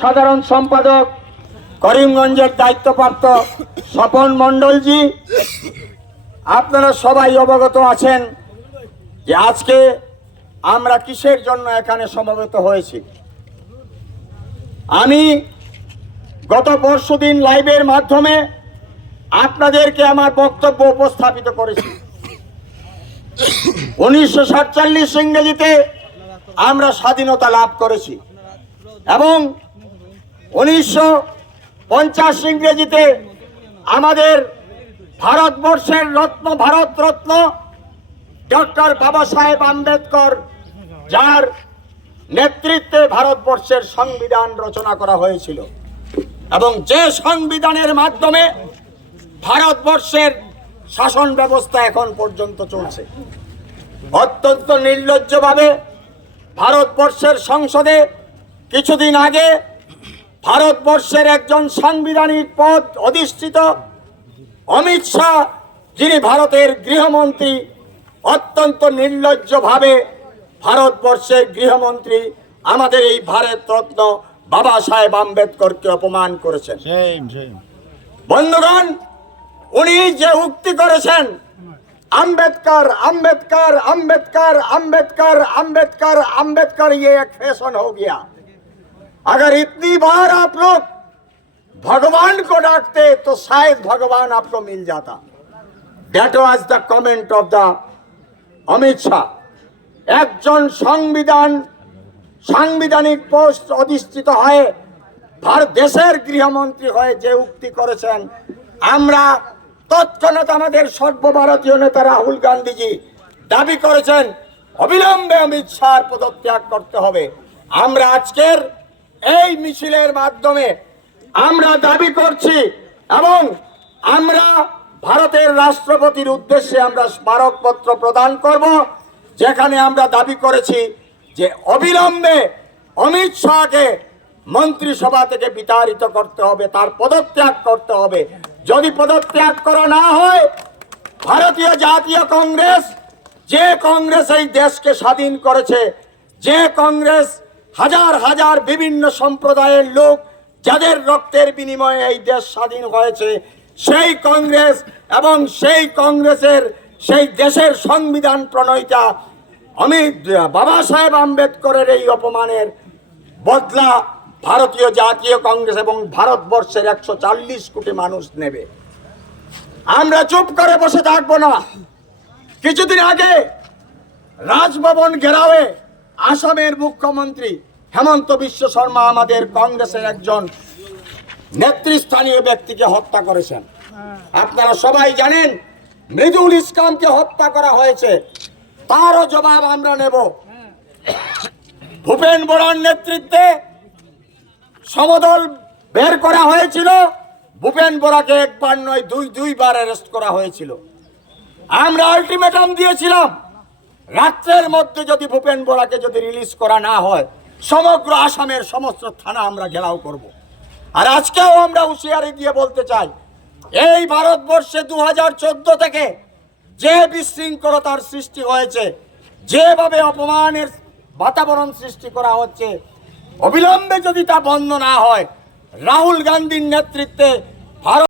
সাধারণ সম্পাদক করিমগঞ্জের দায়িত্বপ্রাপ্ত স্বপন মণ্ডলজি, আপনারা সবাই অবগত আছেন যে আজকে আমরা কিসের জন্য এখানে সমবেত হয়েছি। আমি গত পরশুদিন লাইভের মাধ্যমে আপনাদেরকে আমার বক্তব্য উপস্থাপিত করেছি। উনিশশো সাতচল্লিশ ইংরেজিতে আমরা স্বাধীনতা লাভ করেছি এবং উনিশশো পঞ্চাশ ইংরেজিতে আমাদের ভারতবর্ষের রত্ন, ভারত রত্ন ডক্টর বাবা সাহেব আম্বেদকর, যার নেতৃত্বে ভারতবর্ষের সংবিধান রচনা করা হয়েছিল। এবং যে সংবিধানের মাধ্যমে ভারতবর্ষের শাসন ব্যবস্থা এখন পর্যন্ত চলছে। অত্যন্ত নির্লজ্জভাবে ভারতবর্ষের সংসদে কিছুদিন আগে ভারতবর্ষের একজন সাংবিধানিক পদ অধিষ্ঠিত অমিত শাহ যিনি ভারতের গৃহমন্ত্রী অত্যন্ত নির্লজ্জভাবে ভারতবর্ষের গৃহমন্ত্রী আমাদের এই ভারত রত্ন বাবা সাহেব আম্বেদকরকে অপমান করেছেন। বন্ধুগণ উনি যে উক্তি করেছেন আম্বেদকর আম্বেদকর আম্বেদকর আম্বেদকর আম্বেদকর আম্বেদকর ইয়ে এক ফ্যাশন হো গিয়া। अगर इतनी बार आप लोग भगवान को डांटते तो शायद भगवान आपको मिल जाता that was the comment of the Amit Shah একজন সংবিধান সাংবিধানিক পোস্ট অধিষ্ঠিত হয়ে ভারত দেশের গৃহমন্ত্রী হয়ে যে উক্তি করেছেন আমরা তৎক্ষণাৎ আমাদের সর্বভারতীয় নেতা রাহুল গান্ধীজি দাবি করেছেন অবিলম্বে অমিত শাহ পদত্যাগ করতে হবে আমরা আজকের এই মিছিলের মাধ্যমে আমরা দাবি করছি এবং আমরা ভারতের রাষ্ট্রপতির উদ্দেশ্যে আমরা স্মারকপত্র প্রদান করব, যেখানে আমরা দাবি করেছি যে অবিলম্বে অমিত শাহকে মন্ত্রিসভা থেকে বিতাড়িত করতে হবে, তার পদত্যাগ করতে হবে। যদি পদত্যাগ করা না হয়, ভারতীয় জাতীয় কংগ্রেস যে কংগ্রেস এই দেশকে স্বাধীন করেছে, যে কংগ্রেস হাজার হাজার বিভিন্ন সম্প্রদায়ের লোক যাদের রক্তের বিনিময়ে এই দেশ স্বাধীন হয়েছে, সেই কংগ্রেস এবং সেই কংগ্রেসের, সেই দেশের সংবিধান প্রণয়িতা অমিত, বাবা সাহেব আম্বেদকরের এই অপমানের বদলা ভারতীয় জাতীয় কংগ্রেস এবং ভারতবর্ষের একশো চল্লিশ কোটি মানুষ নেবে। আমরা চুপ করে বসে থাকব না। কিছুদিন আগে রাজভবন ঘেরাওয়ে আসামের মুখ্যমন্ত্রী হেমন্ত বিশ্ব শর্মা আমাদের কংগ্রেসের একজন নেতৃস্থানীয় ব্যক্তিকে হত্যা করেছেন। আপনারা সবাই জানেন মৃদুল ইসলামকে হত্যা করা হয়েছে। তারও জবাব আমরা নেব। ভূপেন বোরার নেতৃত্বে সমদল বের করা হয়েছিল। ভূপেন বোরাকে একবার নয় দুই দুইবার অ্যারেস্ট করা হয়েছিল। আমরা আলটিমেটাম দিয়েছিলাম। রাত্রের মধ্যে যদি ভূপেন বোরাকে যদি রিলিজ করা না হয়, সমগ্র আসামের সমস্ত থানা আমরা ঘেরাও করব। আর আজকেও আমরা হুঁশিয়ারি দিয়ে বলতে চাই, এই ভারতবর্ষে দু হাজার চোদ্দ থেকে যে বিশৃঙ্খলতার সৃষ্টি হয়েছে, যেভাবে অপমানের বাতাবরণ সৃষ্টি করা হচ্ছে, অবিলম্বে যদি তা বন্ধ না হয়, রাহুল গান্ধীর নেতৃত্বে ভারত